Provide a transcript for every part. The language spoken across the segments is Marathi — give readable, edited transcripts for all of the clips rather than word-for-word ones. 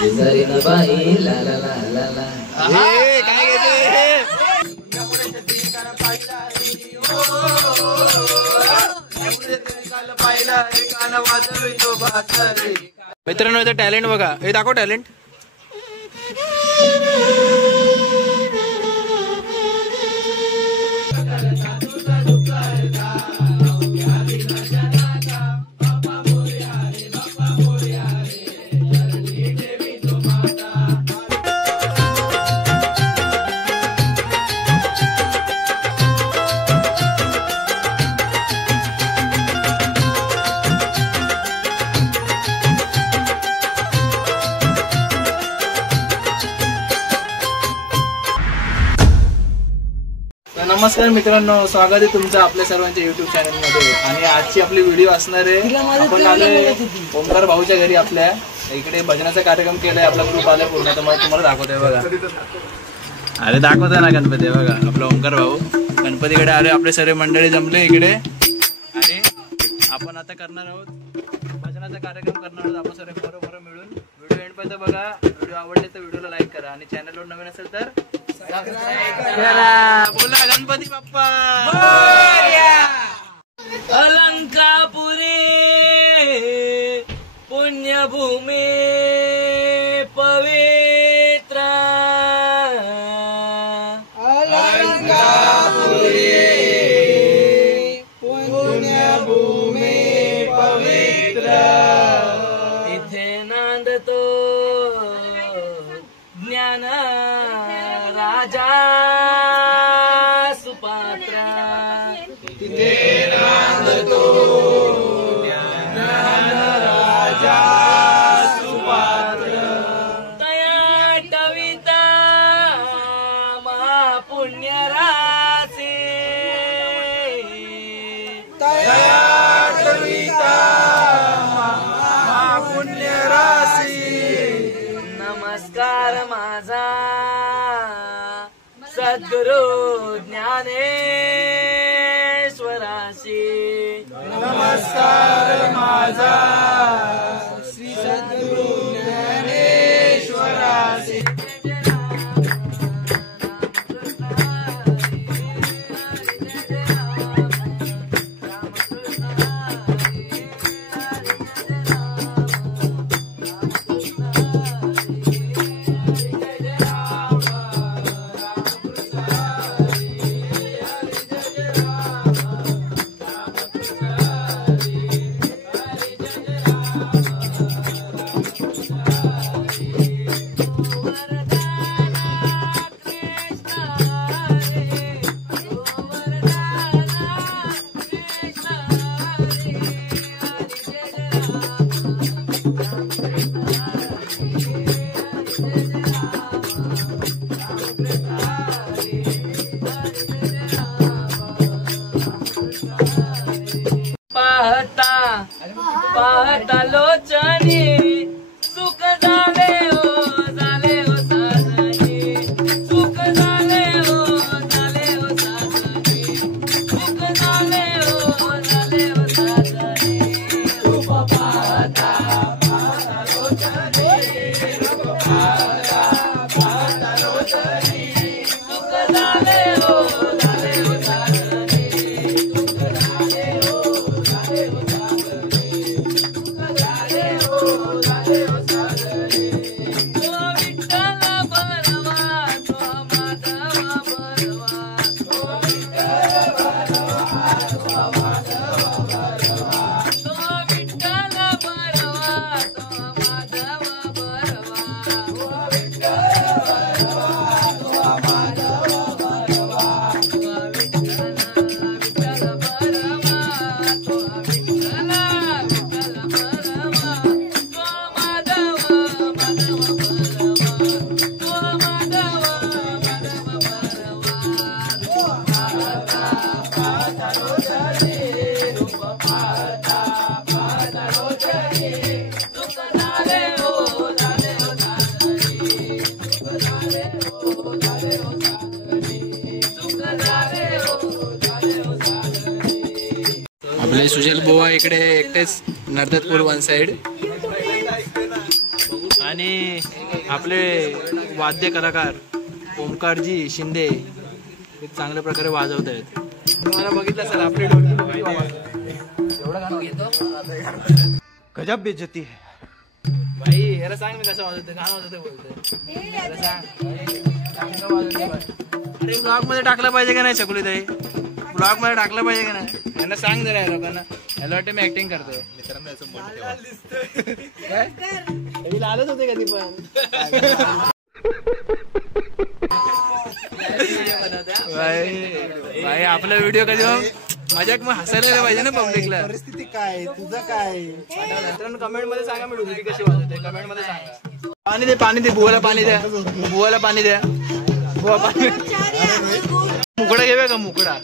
शेजारी ना बाई ला ला ला ला ला काय घेते मित्रांनो इथं टॅलेंट बघा हे दाखव टॅलेंट नमस्कार मित्रांनो, स्वागत आहे तुमचं आपल्या सर्वांच्या युट्यूब चॅनल मध्ये। आणि आजची आपली व्हिडिओ असणार आहे, आपण आलोय ओमकार भाऊच्या घरी। आपल्या इकडे भजनाचा कार्यक्रम केलाय, आपला ग्रुप आलाय पूर्ण, तर मला तुम्हाला दाखवतोय बघा। अरे दाखवतोय ना गणपती बघा, आपला ओमकार भाऊ गणपतीकडे आले, आपले सर्व मंडळी जमले इकडे आणि आपण आता करणार आहोत भजनाचा कार्यक्रम करणार आहोत आपण सर्व बरोबर मिळून। व्हिडिओ एंड पर्यंत बघा, व्हिडिओ आवडले तर व्हिडिओला लाईक करा आणि चॅनलवर नवीन असेल तर बोला गणपती बाप्पा मोरया। अलंकापुरी पुण्यभूमी पवित्र, अलंकापुरी पुण्यभूमी पवित्र, तिथे नांदतो ज्ञान राजा सुपात्र, तिथे नांदतो ज्ञान राजा सुपात्र, तया टविता महापुण्य राशी, तया टविता महापुण्य राशी, नमस्कार माझा सद्गुरु ज्ञानेश्वराशी, नमस्कार माझा श्री सद्गुरु ज्ञानेश्वराशी। पाहता लोचनी सुख झाले हो साजनी, सुख झाले हो साजनी, सुख झाले हो साजनी, रूप पाहता लोचनी, रूप पाहता लोचनी, सुख झाले हो साजनी, सुख झाले हो आपले सुजल बुवा इकडे एकटेच नर्दतपूर वन साइड आणि आपले वाद्य कलाकार ओमकारजी शिंदे हे चांगल्या प्रकारे वाजवत आहेत. तुम्हाला बघितलं सर आपले गजब बेइज्जती है भाई. याला सांग मी कसं वाजवते, गाणं वाजवते बोलतोय. अरे ब्लॉग मध्ये टाकलं पाहिजे का नाही चकुली ताई? ब्लॉग मध्ये टाकलं पाहिजे का नाही? यांना सांग जरा या लोकांना. याला वाटतं मी ऍक्टिंग करतोय. काय मी लालच होते कधी पण. भाई आपला व्हिडिओ कधी मजाक मग हसायला पाहिजे ना पब्लिकला. परिस्थिती काय तुझं काय कमेंट मध्ये सांगा मी डुबकी कशी वाजवते कमेंट मध्ये सांगा. पाणी दे पाणी दे बुवाला पाणी द्या बुवाला पाणी द्या बुवा पाणी. मुकडा घेऊया का मुकडा.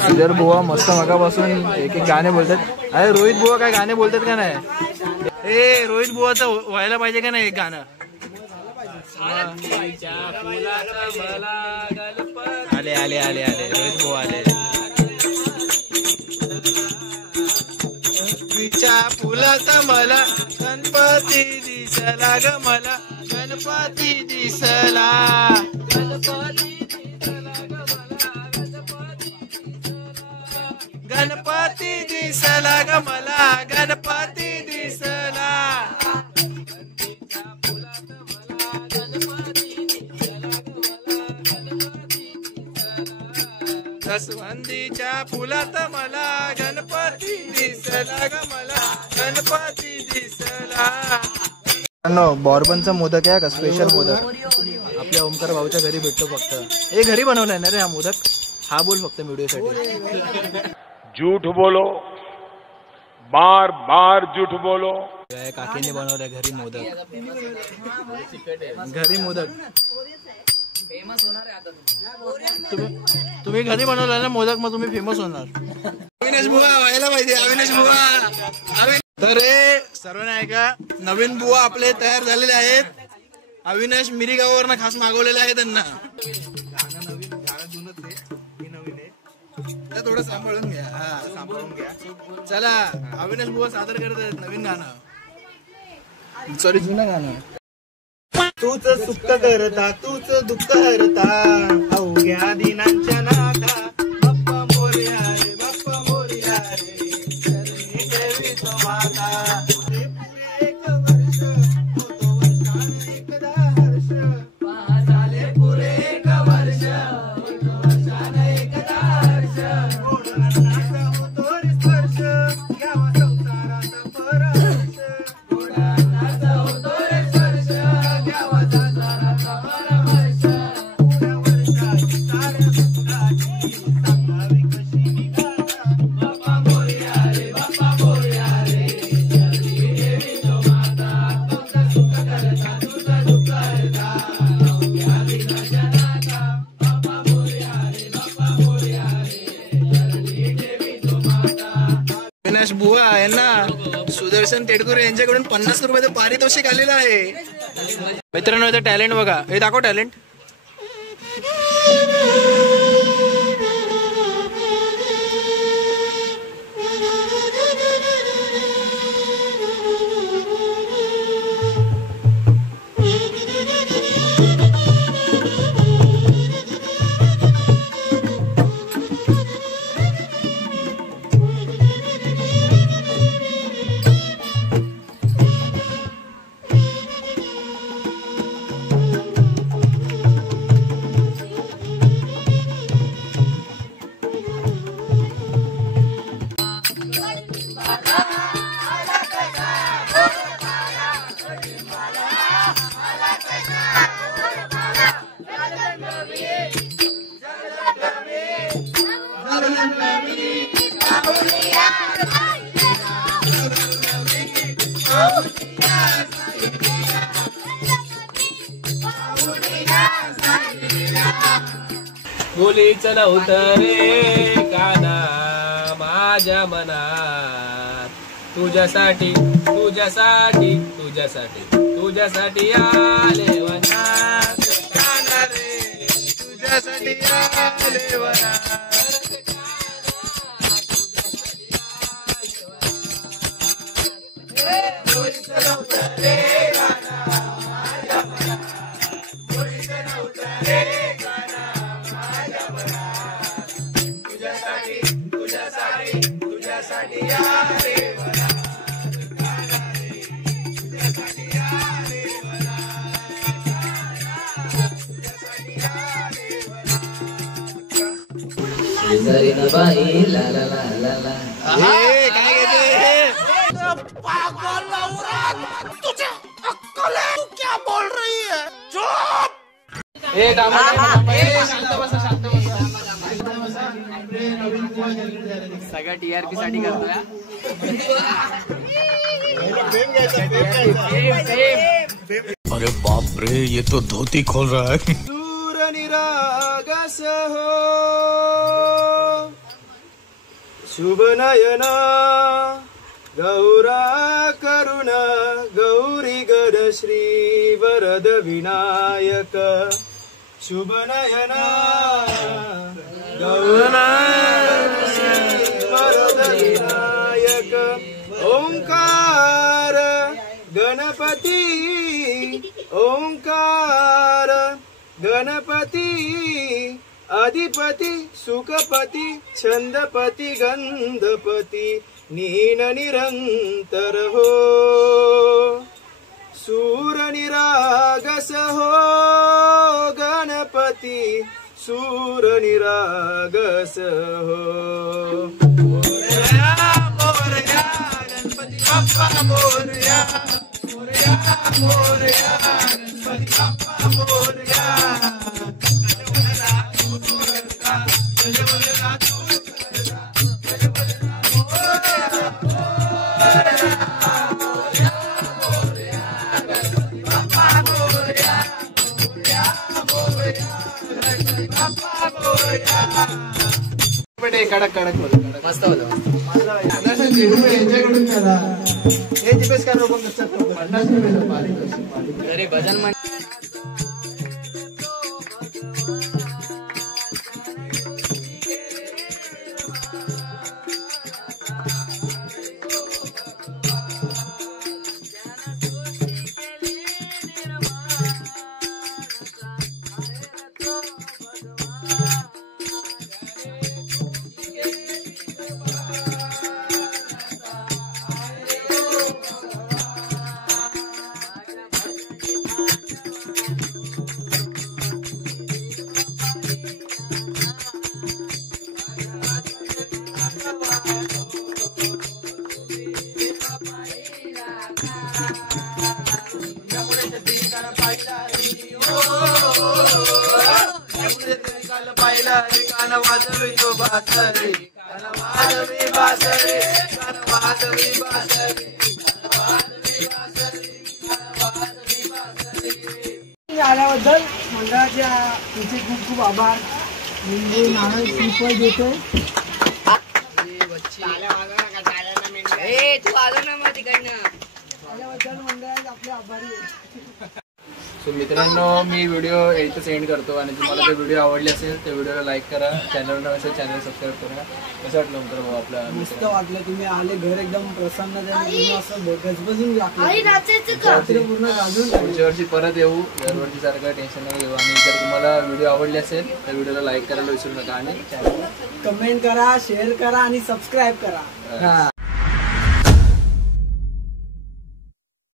श्रीधर बुवा मस्त मगापासून एक एक गाणे बोलतात. अरे रोहित बुवा काय गाणे बोलतात का नाही? ए रोहित बुवाचं व्हायला पाहिजे का नाही एक गाणं? आले आले आले आले रोहित बुवा आले. तुझ्या फुलाचा मला गणपती दिसला ग मला गणपती दिसला. गणपती दिसला ग मला गणपती दिसला. दसवंदीच्या फुलात मला गणपती दिसला ग मला गणपती दिसला. बॉर्बनचा मोदक आहे का स्पेशल मोदक आपल्या ओमकार भाऊच्या घरी भेटतो फक्त. हे घरी बनवलाय ना रे हा मोदक? हा बोल फक्त व्हिडिओसाठी. झूठ बोलो बार बार झूठ बोलो. काकीने बनवलाय घरी मोदक. घरी मोदक तुम्ही घरी बनवलाय ना मोदक मग तुम्ही फेमस होणार. अविनाश बुवा व्हायला पाहिजे. अविनाश बुवा तर सर्वांना ऐका नवीन बुवा आपले तयार झालेले आहेत. अविनाश मिरीगावावरनं खास मागवलेले आहे त्यांना. थोडं सांभाळून घ्या. हा सांभाळून घ्या. चला अविनाश बुवा सादर करत आहेत नवीन गाणं. सॉरी जुनं गाणं. तूच सुख करता तूच दुःख हरता अवघ्या दिनांच्या नाथा बाप्पा मोरया रे बाप्पा मोरया रे चरणी ठेवीतो माता. एक वर्ष होतो वर्षाने एकदा हर्ष झाले पुरे एक वर्ष होतो वर्षाने एकदा हर्ष. गोडनाचा होतो रे स्पर्श घ्यावा संसाराचा परहर्ष. गोडनाचा होतो रे स्पर्श घ्यावा संसाराचा परहर्ष. पुऱ्या वर्षाची साऱ्या भक्ताची सांगावी कशी निघाला बाप्पा मोरया रे बाप्पा मोरया रे चरणी ठेवीतो माता. तुझं सुख करता तुझं दुःख हरता अवघ्या दिनाच्या नाथा बाप्पा मोरया रे बाप्पा मोरया रे चरणी ठेवीतो माता. अविनाश बुवा यांना सुदर्शन तेडकुरे यांच्याकडून 50 रुपयाचं पारितोषिक आलेलं आहे. मित्रांनो इथं टॅलेंट बघा. हे दाखव टॅलेंट. मुलीच नव्हतं रे काना माझ्या मनात तुझ्यासाठी तुझ्यासाठी तुझ्यासाठी तुझ्यासाठी आले वनात काना रे तुझ्यासाठी आले वनात बाई ला ला ला ला ला काय घेते ए थांबा, शांत बसा, शांत बसा. सगळ्या TRP साठी करतोय हा. फेम घ्यायचा अरे बाप रे, ये तो धोती खोल रहा है. दूर निरागस हो शुभ नयना गौरा करुण गौरी गण श्री वरद विनायक शुभ नयना गौरा श्री वरद विनायक ओंकार गणपती ओंकार गणपती अधिपती सुखपती छंदपती गंधपती नीन निरंतर हो सूर निरागस हो गणपती सूर निरागस हो मोरया मोरया गणपती बाप्पा मोरया मोरया मोरया गणपती बाप्पा मोरया कडक कडक मस्त होतं. यांच्याकडून करा हे दिपेश का लोक तरी भजन म्हण आल्याबद्दल मंडळाच्या तुमचे खूप खूप आभार. म्हणजे नारळ श्रीफळ देतोय. तू आलो ना मग तिकडनं आल्याबद्दल मंडळात आपले आभारी आहे. सो मित्रांनो, मी व्हिडिओ इथंच एंड करतो आणि तुम्हाला ते व्हिडिओ आवडले असेल तर व्हिडिओला लाईक करा, चॅनल नसेल चॅनल सबस्क्राईब करा. कसं वाटलं नंतर भाऊ आपला मस्त वाटलं. तुम्ही आले, घर एकदम प्रसन्न झालं. असं गजबजून रात्री पूर्ण गाजून पुढच्या वर्षी परत येऊ. दरवर्षी सारखं टेन्शन नाही घेऊ. आणि जर तुम्हाला व्हिडिओ आवडले असेल तर व्हिडिओला लाईक करायला विसरू नका आणि चॅनल कमेंट करा, शेअर करा आणि सबस्क्राईब करा.